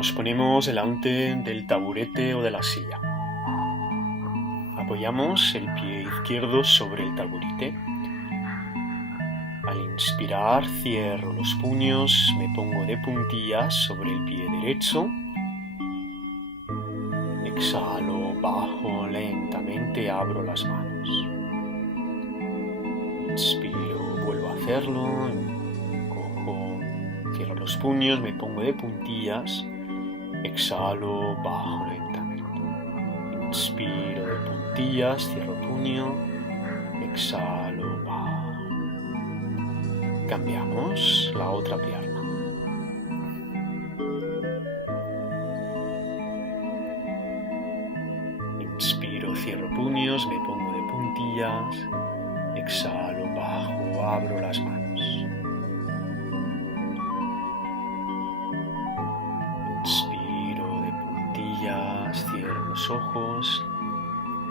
Nos ponemos delante del taburete o de la silla. Apoyamos el pie izquierdo sobre el taburete. Al inspirar, cierro los puños, me pongo de puntillas sobre el pie derecho. Exhalo, bajo lentamente, abro las manos. Inspiro, vuelvo a hacerlo. Cojo, cierro los puños, me pongo de puntillas. Exhalo, bajo lentamente. Inspiro de puntillas, cierro puño. Exhalo, bajo. Cambiamos la otra pierna. Inspiro, cierro puños, me pongo de puntillas. Exhalo, bajo, abro las manos. Inspiro de puntillas, cierro los ojos.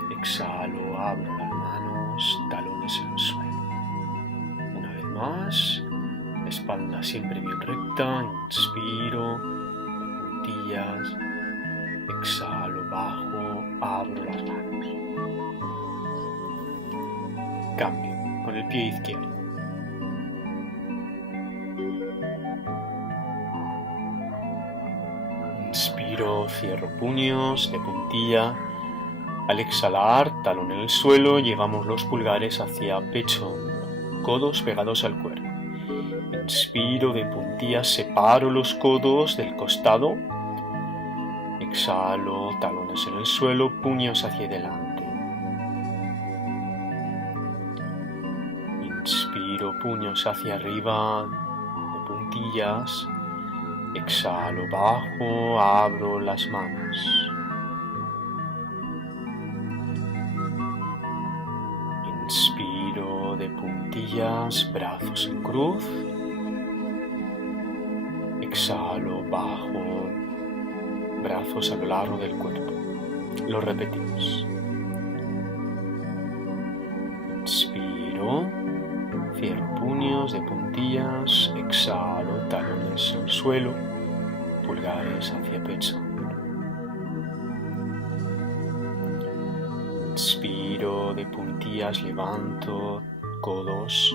Exhalo, abro las manos, talones en el suelo. Una vez más, espalda siempre bien recta. Inspiro, de puntillas. Exhalo, bajo, abro las manos. Cambio con el pie izquierdo. Inspiro, cierro puños de puntilla. Al exhalar, talón en el suelo, llevamos los pulgares hacia pecho, codos pegados al cuerpo. Inspiro de puntillas, separo los codos del costado. Exhalo, talones en el suelo, puños hacia adelante. Inspiro, puños hacia arriba, de puntillas. Exhalo, bajo, abro las manos. Inspiro de puntillas, brazos en cruz. Exhalo, bajo, brazos a lo largo del cuerpo. Lo repetimos. Inspiro, cierro puños de puntillas, exhalo, talones en el suelo, pulgares hacia pecho. Inspiro de puntillas, levanto, codos,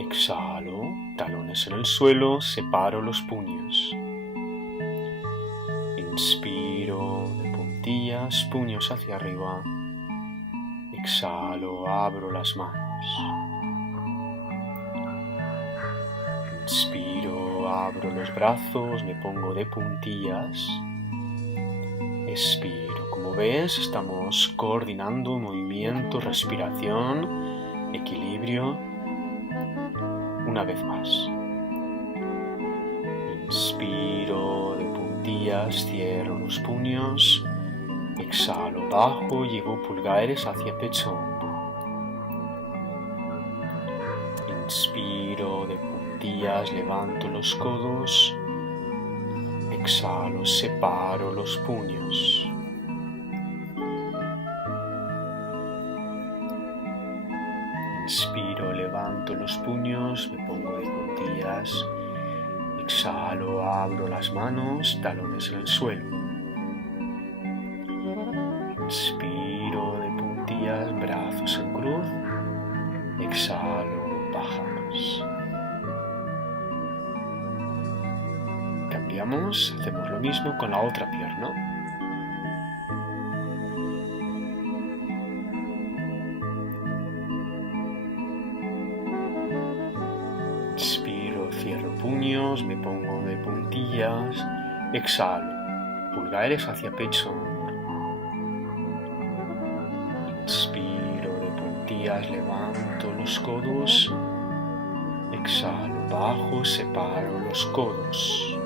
exhalo, talones en el suelo, separo los puños. Inspiro de puntillas, puños hacia arriba. Exhalo, abro las manos. Inspiro, abro los brazos, me pongo de puntillas. Expiro. Como ves, estamos coordinando movimiento, respiración, equilibrio. Una vez más. Inspiro de puntillas, cierro los puños. Exhalo, bajo, llevo pulgares hacia pecho. Inspiro de puntillas, levanto los codos. Exhalo, separo los puños. Inspiro, levanto los puños, me pongo de puntillas. Exhalo, abro las manos, talones en el suelo. Inspiro de puntillas, brazos en cruz. Exhalo, bajamos. Cambiamos, hacemos lo mismo con la otra pierna. Inspiro, cierro puños, me pongo de puntillas. Exhalo, pulgares hacia pecho. Inspiro de puntillas, levanto los codos. Exhalo, bajo, separo los codos.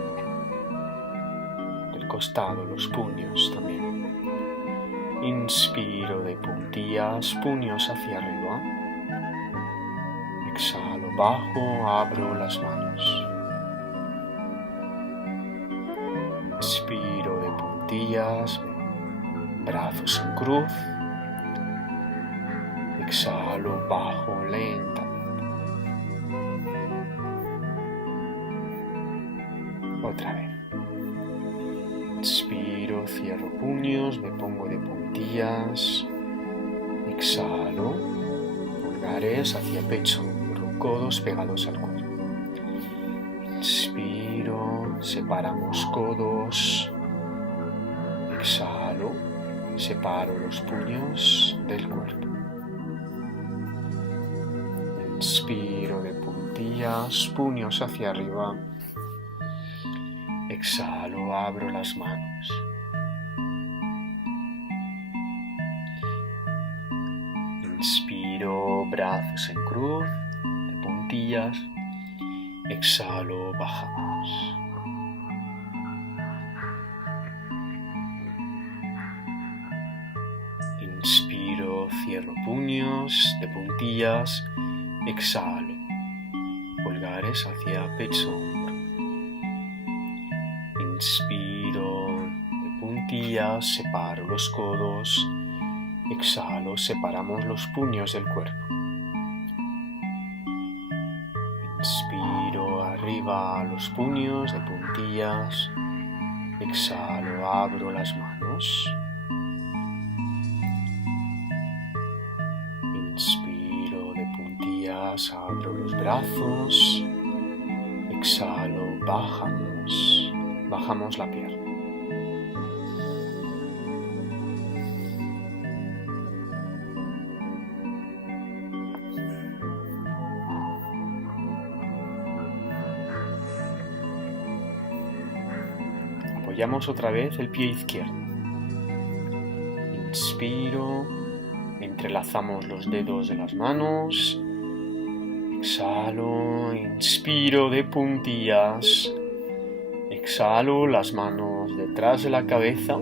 Del costado, los puños también. Inspiro de puntillas, puños hacia arriba. Exhalo, bajo, abro las manos. Inspiro de puntillas, brazos en cruz. Exhalo, bajo, lentamente. Otra vez. puños, me pongo de puntillas, exhalo, pulgares hacia pecho, hombro, codos pegados al cuerpo. Inspiro, separamos codos, exhalo, separo los puños del cuerpo. Inspiro de puntillas, puños hacia arriba. Exhalo, abro las manos. Inspiro, brazos en cruz, de puntillas. Exhalo, bajamos. Inspiro, cierro puños, de puntillas. Exhalo, pulgares hacia pecho, hombro. Inspiro, de puntillas, separo los codos. Exhalo, separamos los puños del cuerpo. Inspiro, arriba los puños de puntillas. Exhalo, abro las manos. Inspiro de puntillas, abro los brazos. Exhalo, bajamos la pierna. Apoyamos otra vez el pie izquierdo. Inspiro, entrelazamos los dedos de las manos. Exhalo, inspiro de puntillas. Exhalo, las manos detrás de la cabeza.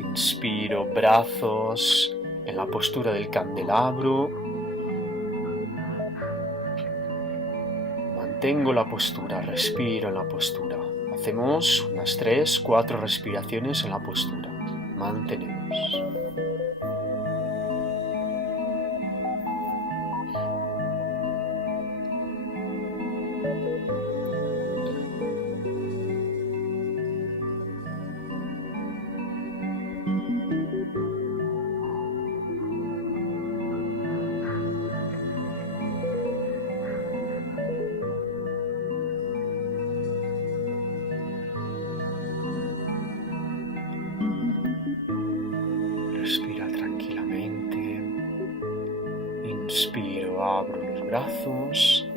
Inspiro, brazos en la postura del candelabro. Mantengo la postura, respiro en la postura. Hacemos unas 3-4 respiraciones en la postura. Mantenemos. Respira tranquilamente. Inspiro, abro los brazos.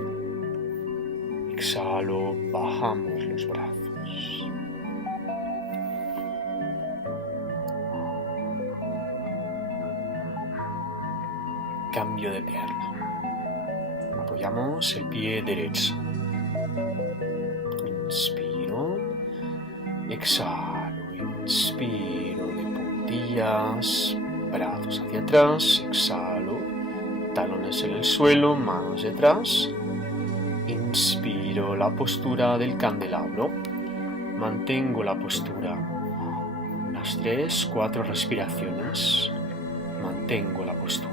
Exhalo, bajamos los brazos. Cambio de pierna. Apoyamos el pie derecho. Inspiro. Exhalo. Inspiro de puntillas. Brazos hacia atrás. Exhalo. Talones en el suelo. Manos detrás. Inspiro la postura del candelabro. Mantengo la postura. Unas 3-4 respiraciones. Mantengo la postura.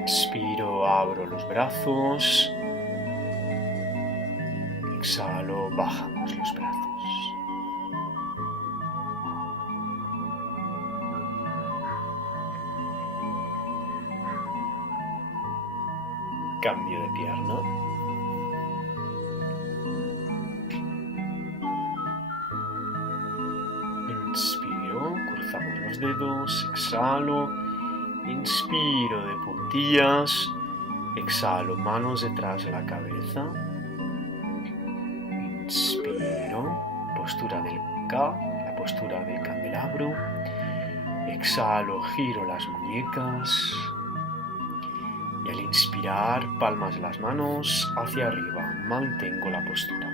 Inspiro, abro los brazos. Exhalo, bajamos los brazos. Cambio de pierna. Inspiro, cruzamos los dedos, exhalo. Inspiro de puntillas, exhalo, manos detrás de la cabeza. Inspiro, postura del K, la postura del candelabro. Exhalo, giro las muñecas. Y al inspirar, palmas de las manos hacia arriba. Mantengo la postura.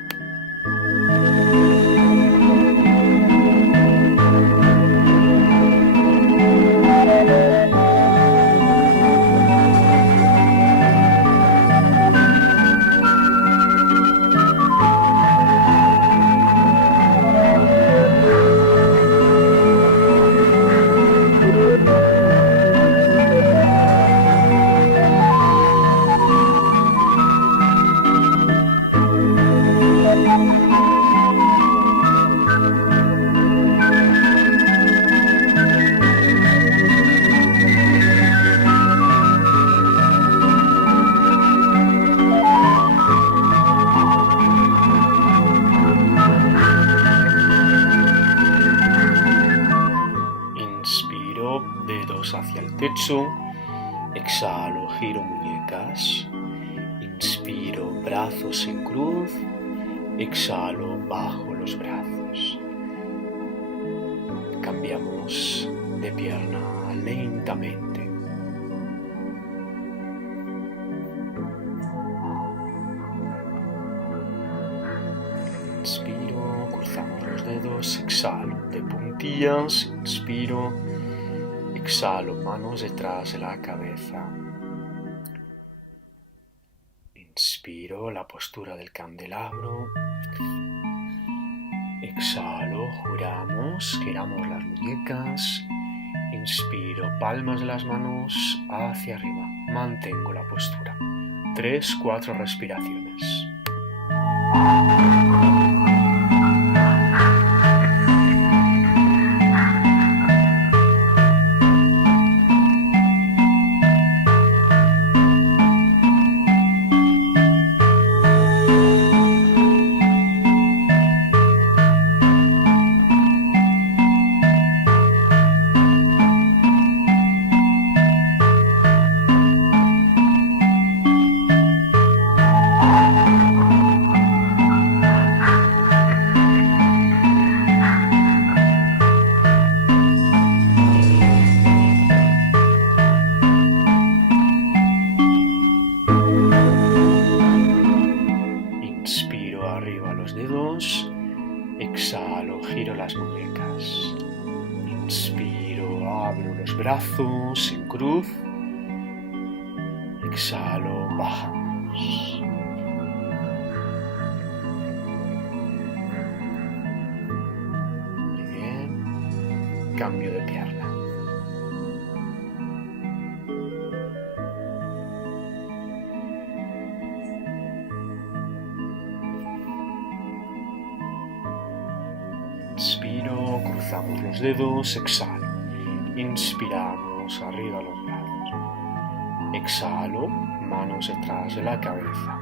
Dedos hacia el techo. Exhalo, giro muñecas. Inspiro, brazos en cruz. Exhalo, bajo los brazos. Cambiamos de pierna lentamente. Inspiro, cruzamos los dedos. Exhalo, de puntillas. Inspiro. Exhalo, manos detrás de la cabeza. Inspiro, la postura del candelabro. Exhalo, giramos las muñecas. Inspiro, palmas de las manos hacia arriba. Mantengo la postura. 3-4 respiraciones. Exhalo, giro las muñecas. Inspiro, abro los brazos en cruz. Exhalo, bajamos. Muy bien. Cambio de pierna. Inspiro, cruzamos los dedos, exhalo. Inspiramos, arriba los brazos. Exhalo, manos detrás de la cabeza.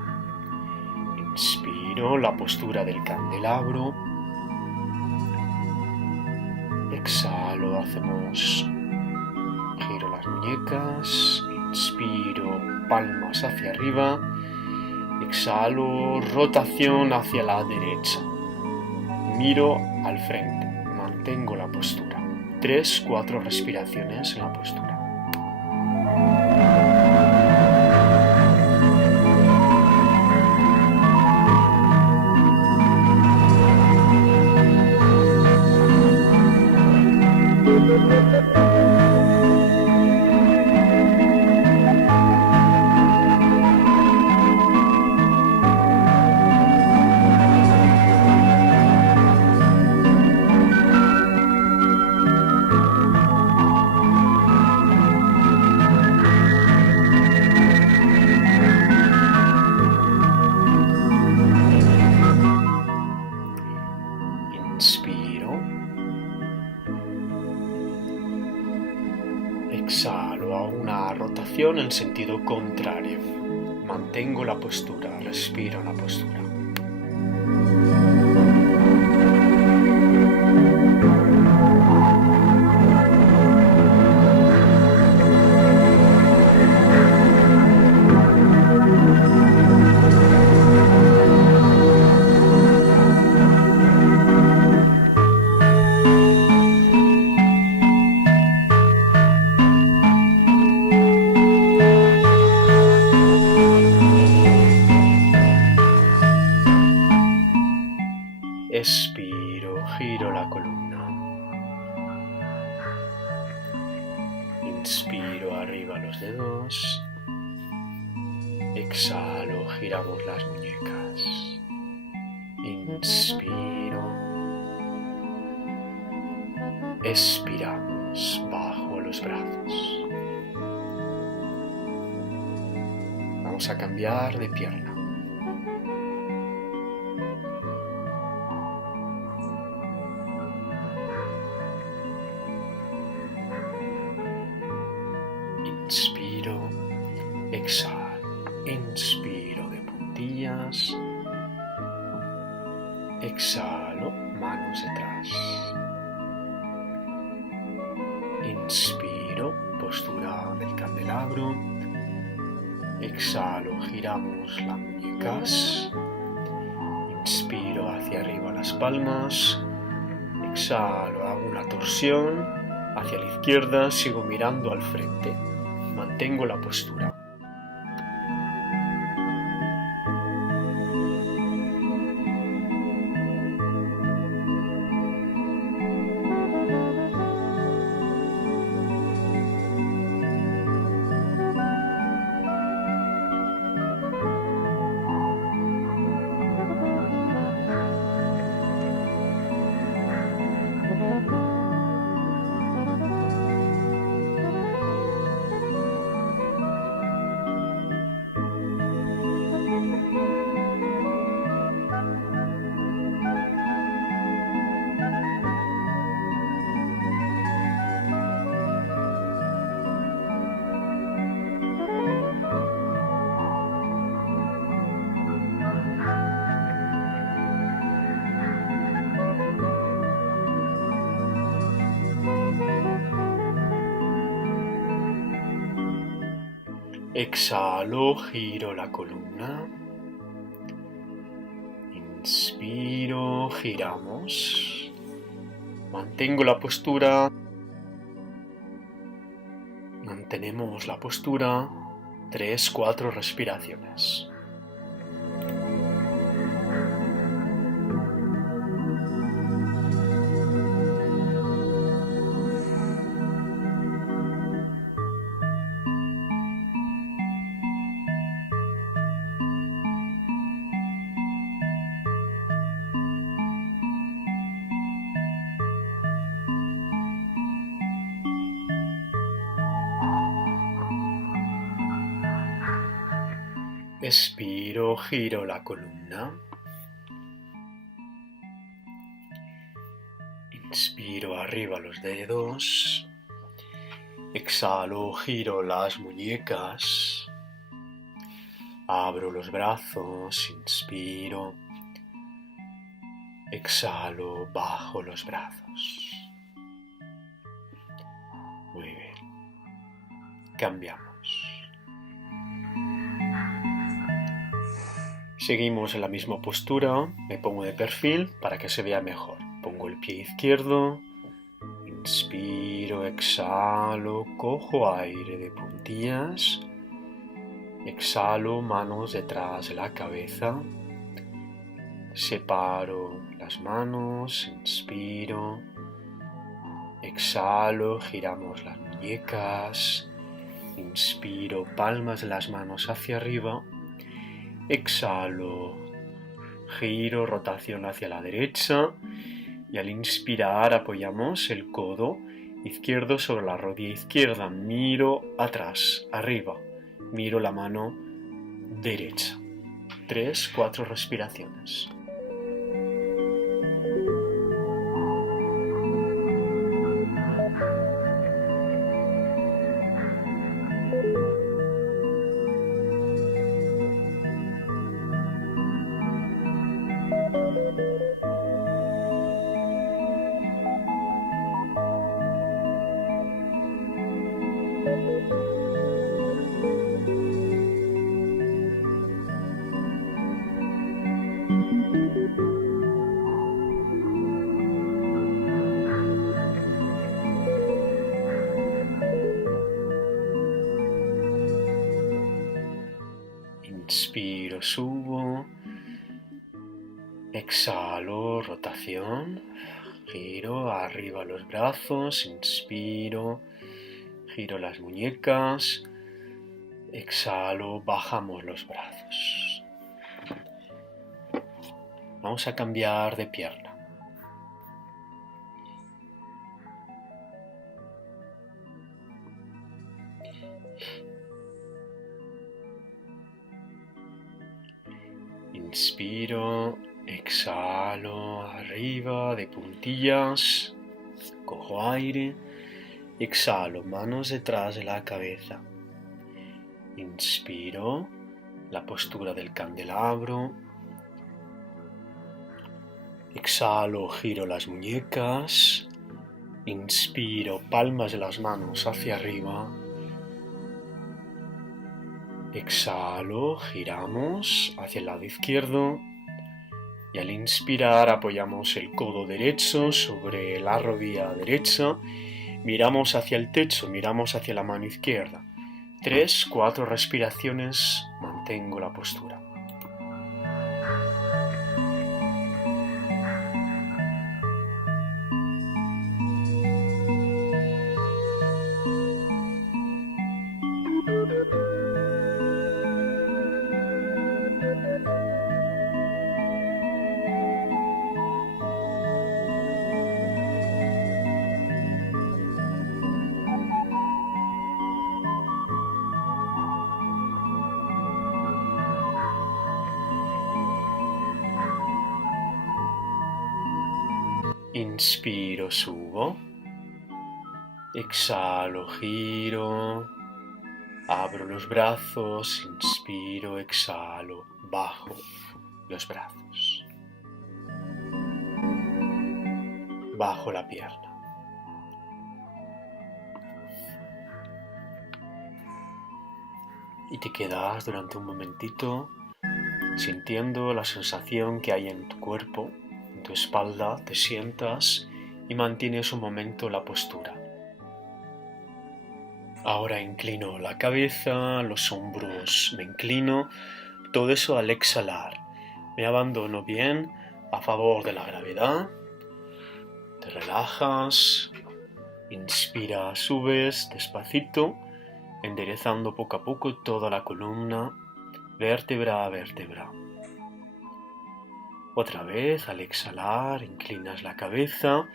Inspiro, la postura del candelabro. Exhalo, hacemos giro las muñecas. Inspiro, palmas hacia arriba. Exhalo, rotación hacia la derecha. Miro al frente, mantengo la postura. 3-4 respiraciones en la postura. Inspiro. Exhalo, hago una rotación en sentido contrario. Mantengo la postura, respiro la postura. los dedos. Exhalo, giramos las muñecas. Inspiro. Expiramos, bajo los brazos. Vamos a cambiar de pierna. Inspiro, exhalo, inspiro de puntillas, exhalo, manos detrás. Inspiro, postura del candelabro, exhalo, giramos las muñecas, inspiro hacia arriba las palmas, exhalo, hago una torsión hacia la izquierda, sigo mirando al frente. Mantengo la postura. Exhalo, giro la columna. Inspiro, giramos. Mantengo la postura. Mantenemos la postura 3-4 respiraciones. Expiro, giro la columna. Inspiro, arriba los dedos. Exhalo, giro las muñecas. Abro los brazos, inspiro. Exhalo, bajo los brazos. Muy bien. Cambiamos. Seguimos en la misma postura, me pongo de perfil para que se vea mejor. Pongo el pie izquierdo, inspiro, exhalo, cojo aire de puntillas, exhalo, manos detrás de la cabeza, separo las manos, inspiro, exhalo, giramos las muñecas, inspiro, palmas de las manos hacia arriba, exhalo, giro, rotación hacia la derecha y al inspirar apoyamos el codo izquierdo sobre la rodilla izquierda, miro atrás, arriba, miro la mano derecha. 3-4 respiraciones. Inspiro, subo, exhalo, rotación, giro arriba los brazos, inspiro, giro las muñecas, Exhalo, bajamos los brazos. Vamos a cambiar de pierna. Inspiro, exhalo, arriba de puntillas, cojo aire, exhalo, manos detrás de la cabeza. Inspiro, la postura del candelabro. Exhalo, giro las muñecas. Inspiro, palmas de las manos hacia arriba. Exhalo, giramos hacia el lado izquierdo. Y al inspirar apoyamos el codo derecho sobre la rodilla derecha. Miramos hacia el techo, miramos hacia la mano izquierda. 3, 4 respiraciones, mantengo la postura. Inspiro, subo. Exhalo, giro. Abro los brazos. Inspiro, exhalo, bajo los brazos. Bajo la pierna. Y te quedas durante un momentito sintiendo la sensación que hay en tu cuerpo, en tu espalda. Te sientas y mantienes un momento la postura. Ahora inclino la cabeza, los hombros me inclino, todo eso al exhalar. Me abandono bien a favor de la gravedad. Te relajas, inspira, subes despacito, enderezando poco a poco toda la columna, vértebra a vértebra. Otra vez, al exhalar, inclinas la cabeza,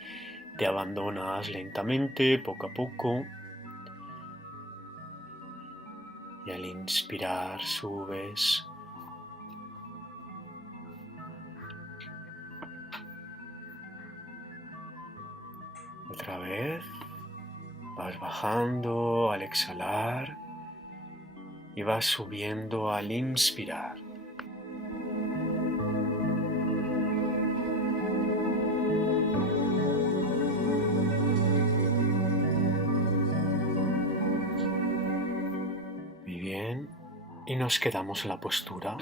te abandonas lentamente, poco a poco. Y al inspirar, subes. Otra vez, vas bajando al exhalar y vas subiendo al inspirar. Muy bien, y nos quedamos en la postura.